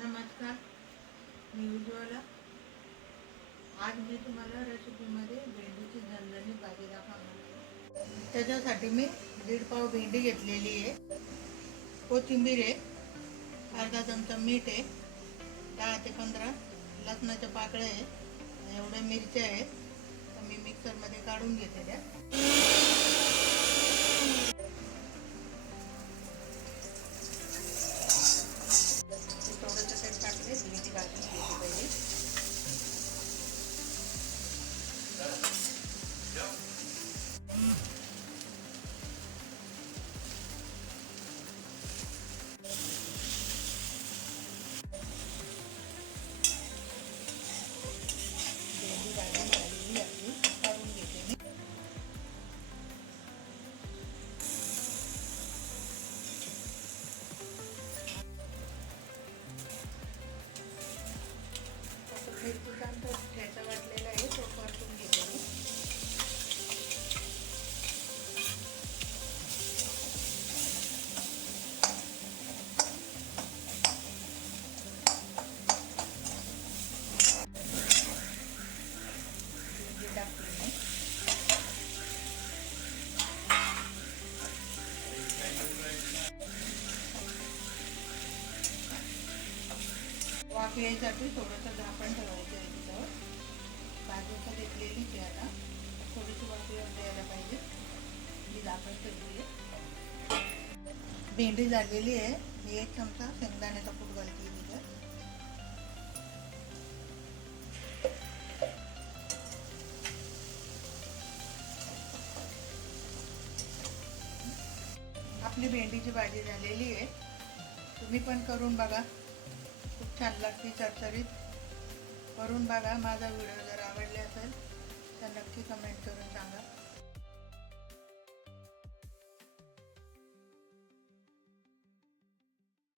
नमस्कार, मी उज्ज्वला। आज मी तुम्हाला रेसिपीमध्ये भेंडीची झणझणीत भाजी दाखवणार आहे। त्याच्यासाठी मी 1.5 पाव भेंडी घेतलेली आहे, कोथिंबीर आहे, अर्धा चमचा मीठ आहे, 10 ते 15 लसणाच्या पाकळ्या आहे, एवढ्या मिरच्या आहेत, तर मी मिक्सरमध्ये काढून घेते त्या। थोडंसं तेल टाकले, भेंडी भाजून घेते पहिले। भेंडी भाजून झालेली आपली, काढून घेते मी। मिरचीचा ठेचा वाटलेला आहे, तो परतून घेते मी। टाकते मी। वाफ यायसाठी थोडंसं झाकण ठेवायचं आहे त्याच्यावर। भाजून घेतलेली आहे आता, थोडीशी वाफ येऊन द्यायला पाहिजे, मी झाकण ठेवली आहे। भेंडी झालेली आहे, मी 1 चमचा शेंगदाण्याचा कूट घालते त्याच्यात। आपली भेंडीची भाजी झालेली आहे, तुम्ही पण करून बघा, खूप छान लागते, चरचरीत। करून बघा। माझा व्हिडिओ जर आवडला असेल